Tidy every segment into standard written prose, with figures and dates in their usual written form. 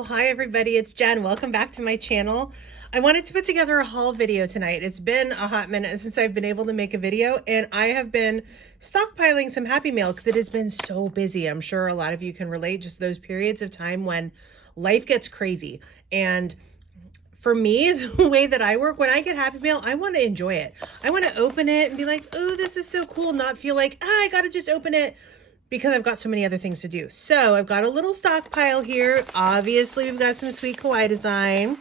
Well, hi everybody, it's Jen. Welcome back to my channel. I wanted to put together a haul video tonight. It's been a hot minute since I've been able to make a video, and I have been stockpiling some Happy Mail because it has been so busy. I'm sure a lot of you can relate, just those periods of time when life gets crazy. And for me, the way that I work, when I get Happy Mail, I want to enjoy it. I want to open it and be like, oh, this is so cool, not feel like, I gotta just open it, because I've got so many other things to do. So I've got a little stockpile here. Obviously, we've got some sweet Kawaii design.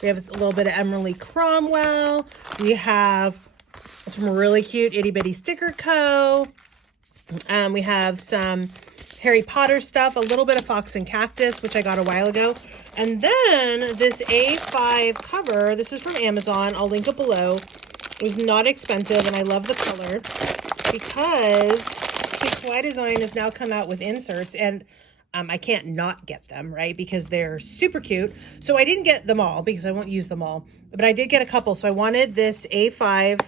We have a little bit of Emerald Cromwell. We have some really cute Itty Bitty Sticker Co. We have some Harry Potter stuff, a little bit of Fox and Cactus, which I got a while ago. And then this A5 cover, this is from Amazon. I'll link it below. It was not expensive, and I love the color because Kawaii Design has now come out with inserts, and I can't not get them, right? Because they're super cute. So I didn't get them all because I won't use them all, but I did get a couple. So I wanted this A5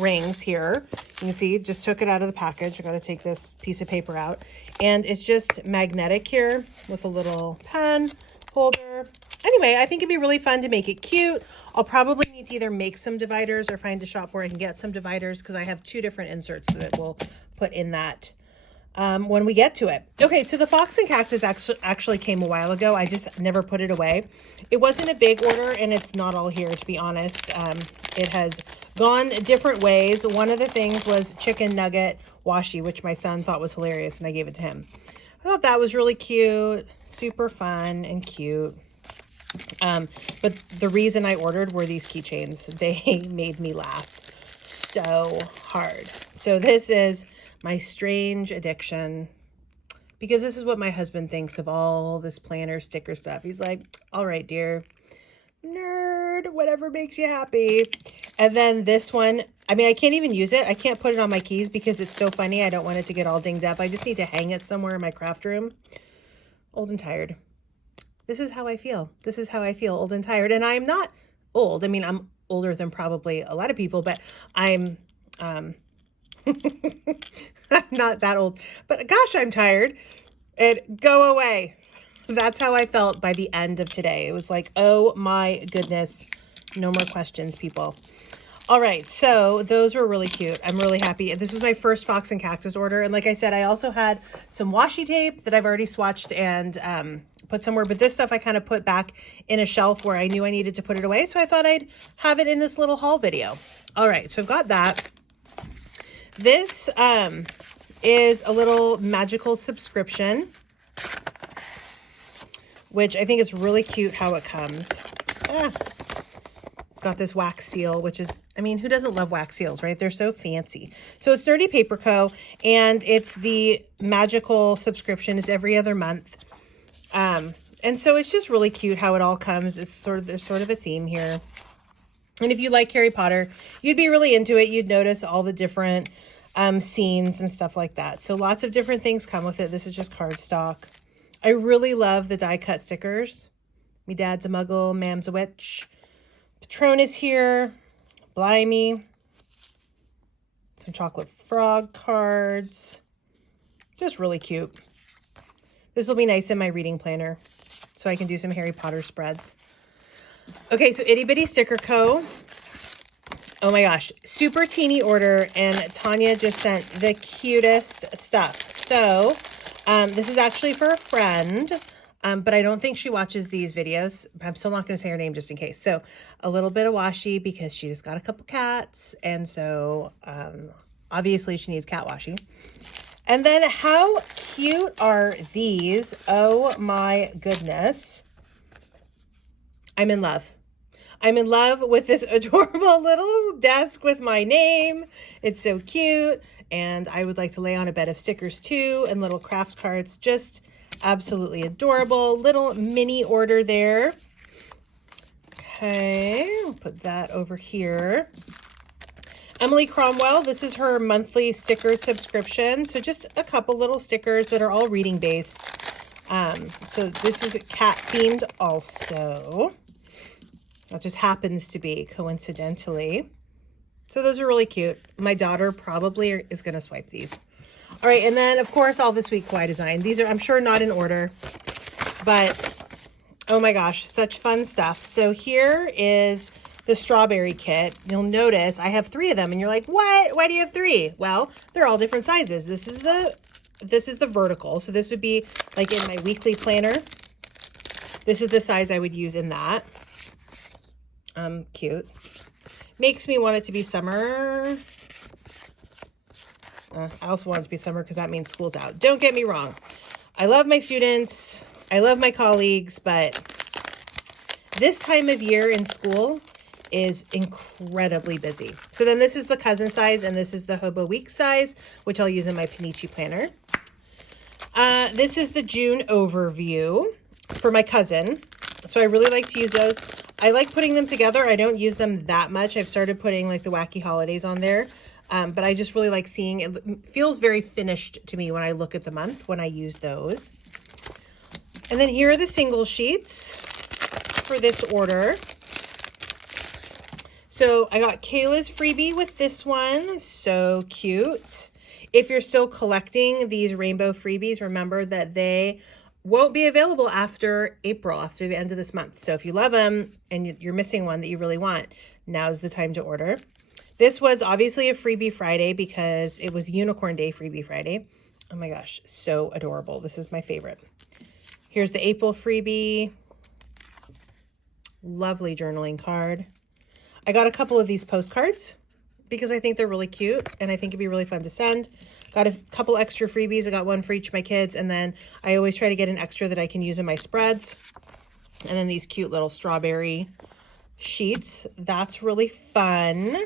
rings here. You can see, just took it out of the package. I got to take this piece of paper out, and it's just magnetic here with a little pen holder. Anyway, I think it'd be really fun to make it cute. I'll probably need to either make some dividers or find a shop where I can get some dividers, because I have two different inserts that we'll put in that when we get to it. Okay, so the Fox and Cactus actually came a while ago. I just never put it away. It wasn't a big order, and it's not all here, to be honest. It has gone different ways. One of the things was chicken nugget washi, which my son thought was hilarious, and I gave it to him. I thought that was really cute, super fun and cute. But the reason I ordered were these keychains. They made me laugh so hard. So this is my strange addiction, because this is what my husband thinks of all this planner sticker stuff. He's like, all right, dear, nerd, whatever makes you happy. And then this one, I mean, I can't even use it. I can't put it on my keys because it's so funny. I don't want it to get all dinged up. I just need to hang it somewhere in my craft room. Old and tired. This is how I feel. This is how I feel, old and tired. And I'm not old. I mean, I'm older than probably a lot of people, but I'm not that old. But gosh, I'm tired. And go away. That's how I felt by the end of today. It was like, oh my goodness. No more questions, people. All right, so those were really cute. I'm really happy. This was my first Fox and Cactus order. And like I said, I also had some washi tape that I've already swatched and put somewhere. But this stuff I kind of put back in a shelf where I knew I needed to put it away. So I thought I'd have it in this little haul video. All right, so I've got that. This is a little magical subscription, which I think is really cute how it comes. It's got this wax seal, which is, I mean, who doesn't love wax seals, right? They're so fancy. So it's Sturdy Paper Co. And it's the magical subscription. It's every other month. And so it's just really cute how it all comes. It's there's sort of a theme here. And if you like Harry Potter, you'd be really into it. You'd notice all the different scenes and stuff like that. So lots of different things come with it. This is just cardstock. I really love the die cut stickers. Me dad's a muggle, mam's a witch. Patronus here. Blimey. Some chocolate frog cards. Just really cute. This will be nice in my reading planner, so I can do some Harry Potter spreads. Okay, so Itty Bitty Sticker Co. Oh my gosh, super teeny order, and Tanya just sent the cutest stuff. So this is actually for a friend, but I don't think she watches these videos. I'm still not going to say her name just in case. So a little bit of washi because she just got a couple cats, and so obviously she needs cat washi. And then how cute are these? Oh my goodness. I'm in love. I'm in love with this adorable little desk with my name. It's so cute. And I would like to lay on a bed of stickers too, and little craft cards. Just absolutely adorable. Little mini order there. Okay, I'll put that over here. Emily Cromwell, this is her monthly sticker subscription. So just a couple little stickers that are all reading based. So this is cat themed also. That just happens to be coincidentally. So those are really cute. My daughter probably is going to swipe these. All right, and then of course all the sweet Kawaii design. These are, I'm sure, not in order. But oh my gosh, such fun stuff. So here is the strawberry kit. You'll notice I have 3 of them, and you're like, what? Why do you have 3? Well, they're all different sizes. This is the vertical. So this would be like in my weekly planner. This is the size I would use in that. Cute. Makes me want it to be summer. I also want it to be summer because that means school's out. Don't get me wrong. I love my students. I love my colleagues, but this time of year in school is incredibly busy. So then this is the cousin size, and this is the Hobo Week size, which I'll use in my Panichi planner. This is the June overview for my cousin. So I really like to use those. I like putting them together. I don't use them that much. I've started putting like the wacky holidays on there. But I just really like seeing it. Feels very finished to me when I look at the month when I use those. And then here are the single sheets for this order. So I got Kayla's freebie with this one. So cute. If you're still collecting these rainbow freebies, remember that they won't be available after April, after the end of this month. So if you love them and you're missing one that you really want, now's the time to order. This was obviously a freebie Friday because it was Unicorn Day freebie Friday. Oh my gosh, so adorable. This is my favorite. Here's the April freebie. Lovely journaling card. I got a couple of these postcards because I think they're really cute and I think it'd be really fun to send. Got a couple extra freebies. I got one for each of my kids, and then I always try to get an extra that I can use in my spreads. And then these cute little strawberry sheets. That's really fun.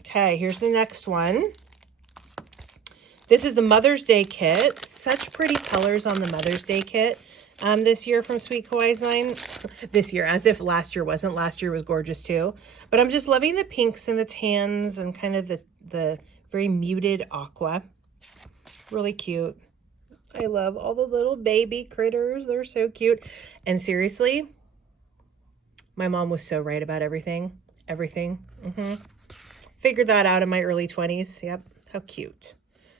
Okay, here's the next one. This is the Mother's Day kit. Such pretty colors on the Mother's Day kit this year from Sweet Kawaii's line. This year, as if last year wasn't. Last year was gorgeous too. But I'm just loving the pinks and the tans and kind of the very muted aqua. Really cute. I love all the little baby critters. They're so cute. And seriously, my mom was so right about everything. Everything. Figured that out in my early 20s. Yep. How cute.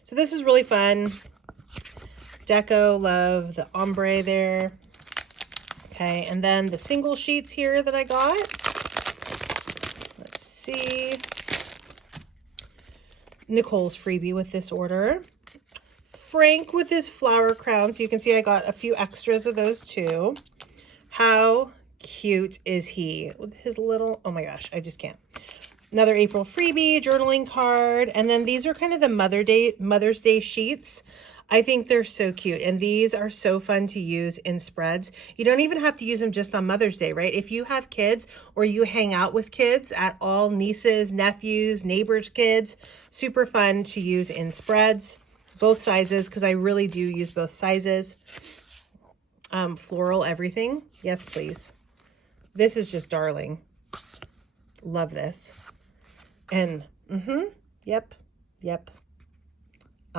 So this is really fun. Deco, love the ombre there. Okay, and then the single sheets here that I got. Let's see. Nicole's freebie with this order. Frank with his flower crown. So you can see I got a few extras of those too. How cute is he? With his little, oh my gosh, I just can't. Another April freebie, journaling card. And then these are kind of the Mother's Day sheets. I think they're so cute. And these are so fun to use in spreads. You don't even have to use them just on Mother's Day, right? If you have kids or you hang out with kids at all, nieces, nephews, neighbors' kids, super fun to use in spreads. Both sizes, because I really do use both sizes. Floral everything. Yes, please. This is just darling. Love this. And, yep.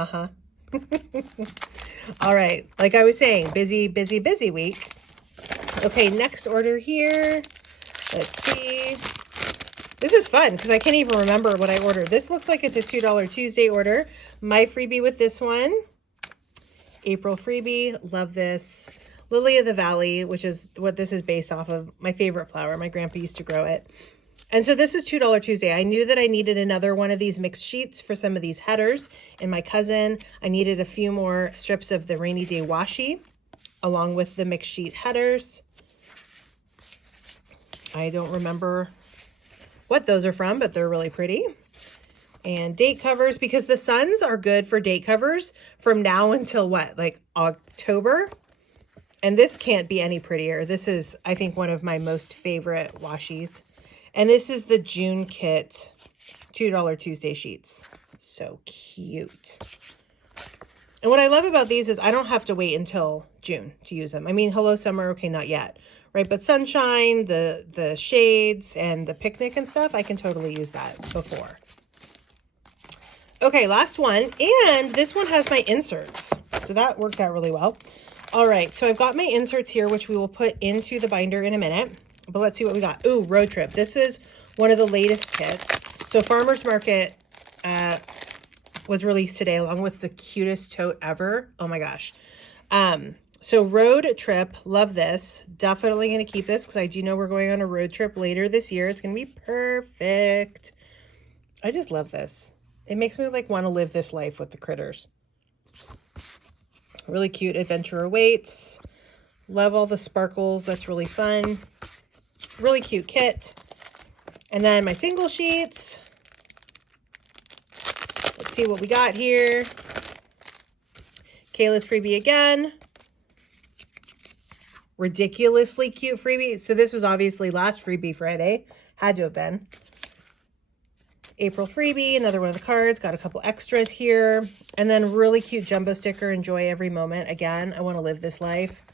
All right, like I was saying, busy week. Okay, next order here. Let's see. This is fun because I can't even remember what I ordered. This looks like it's a $2 Tuesday order. My freebie with this one. April freebie. Love this. Lily of the Valley, which is what this is based off of. My favorite flower. My grandpa used to grow it. And so this is $2 Tuesday. I knew that I needed another one of these mixed sheets for some of these headers in my cousin. I needed a few more strips of the rainy day washi along with the mixed sheet headers. I don't remember what those are from, but they're really pretty. And date covers, because the suns are good for date covers from now until what, like October? And this can't be any prettier. This is, I think, one of my most favorite washies. And this is the June kit, $2 Tuesday sheets. So cute. And what I love about these is I don't have to wait until June to use them. I mean, hello summer, okay, not yet, right? But sunshine, the shades, and the picnic and stuff, I can totally use that before. Okay, last one. And this one has my inserts. So that worked out really well. All right, so I've got my inserts here, which we will put into the binder in a minute. But let's see what we got. Ooh, road trip. This is one of the latest kits. So Farmer's Market was released today along with the cutest tote ever. Oh my gosh. So road trip, love this. Definitely going to keep this because I do know we're going on a road trip later this year. It's going to be perfect. I just love this. It makes me like want to live this life with the critters. Really cute adventure awaits. Love all the sparkles. That's really fun. Really cute kit. And then my single sheets. Let's see what we got here. Kayla's freebie again. Ridiculously cute freebie. So this was obviously last freebie Friday. Had to have been. April freebie, another one of the cards. Got a couple extras here. And then really cute jumbo sticker. Enjoy every moment. Again, I want to live this life.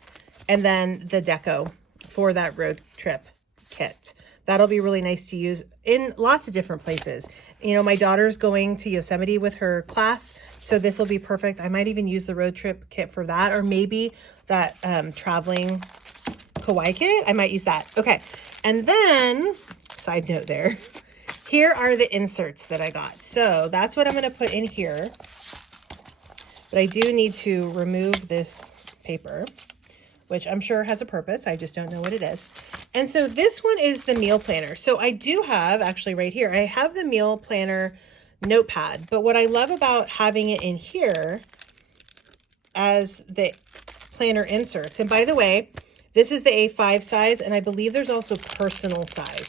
And then the deco for that road trip kit. That'll be really nice to use in lots of different places. You know, my daughter's going to Yosemite with her class, so this will be perfect. I might even use the road trip kit for that, or maybe that traveling Kawaii kit. I might use that. Okay, and then, side note there, here are the inserts that I got. So that's what I'm going to put in here. But I do need to remove this paper, which I'm sure has a purpose. I just don't know what it is. And so this one is the meal planner. So I do have, actually right here, I have the meal planner notepad. But what I love about having it in here as the planner inserts, and by the way, this is the A5 size, and I believe there's also personal size.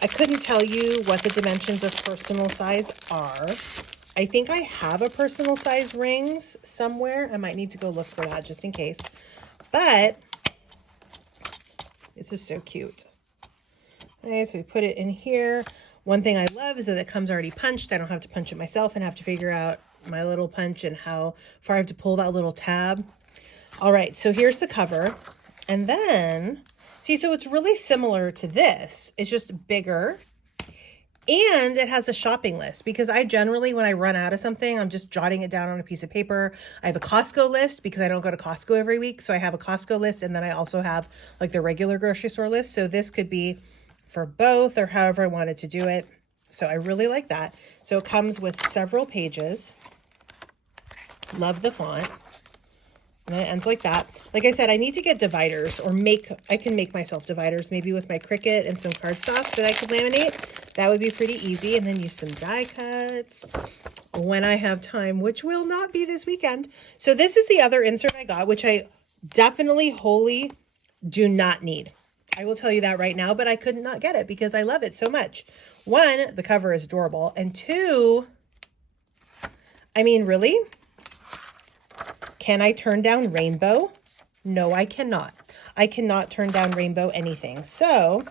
I couldn't tell you what the dimensions of personal size are. I think I have a personal size rings somewhere. I might need to go look for that just in case. But this is so cute. Okay, so we put it in here. One thing I love is that it comes already punched. I don't have to punch it myself and have to figure out my little punch and how far I have to pull that little tab. All right, so here's the cover. And then, see, so it's really similar to this. It's just bigger. And it has a shopping list because I generally, when I run out of something, I'm just jotting it down on a piece of paper. I have a Costco list because I don't go to Costco every week. So I have a Costco list, and then I also have like the regular grocery store list. So this could be for both or however I wanted to do it. So I really like that. So it comes with several pages. Love the font. And then it ends like that. Like I said, I need to get dividers or I can make myself dividers, maybe with my Cricut and some cardstock that I could laminate. That would be pretty easy. And then use some die cuts when I have time, which will not be this weekend. So this is the other insert I got, which I definitely wholly do not need. I will tell you that right now, but I could not get it because I love it so much. One, the cover is adorable. And two, I mean, really? Can I turn down rainbow? No, I cannot. I cannot turn down rainbow anything. So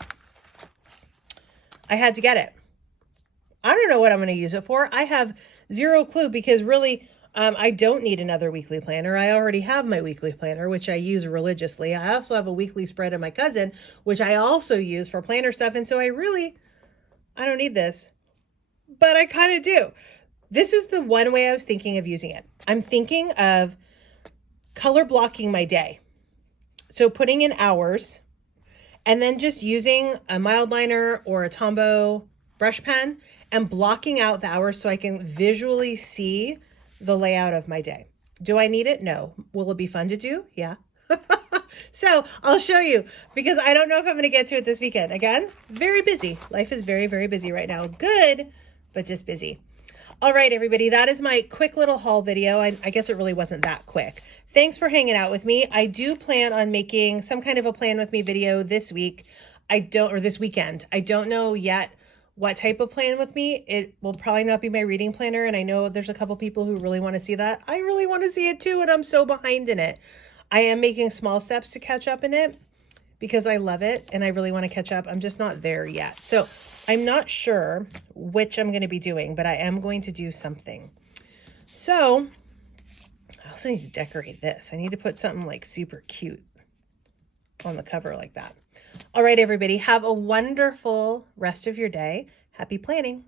I had to get it. I don't know what I'm going to use it for. I have zero clue because really, I don't need another weekly planner. I already have my weekly planner, which I use religiously. I also have a weekly spread of my cousin, which I also use for planner stuff. And so I don't need this, but I kind of do. This is the one way I was thinking of using it. I'm thinking of color blocking my day. So putting in hours and then just using a mild liner or a Tombow brush pen and blocking out the hours so I can visually see the layout of my day. Do I need it? No. Will it be fun to do? Yeah. So I'll show you because I don't know if I'm going to get to it this weekend. Again, very busy. Life is very, very busy right now. Good, but just busy. All right, everybody, that is my quick little haul video. I guess it really wasn't that quick. Thanks for hanging out with me. I do plan on making some kind of a plan with me video this week. Or this weekend. I don't know yet what type of plan with me. It will probably not be my reading planner. And I know there's a couple people who really want to see that. I really want to see it too. And I'm so behind in it. I am making small steps to catch up in it because I love it. And I really want to catch up. I'm just not there yet. So I'm not sure which I'm going to be doing, but I am going to do something. So I also need to decorate this. I need to put something like super cute on the cover like that. All right, everybody, have a wonderful rest of your day. Happy planning.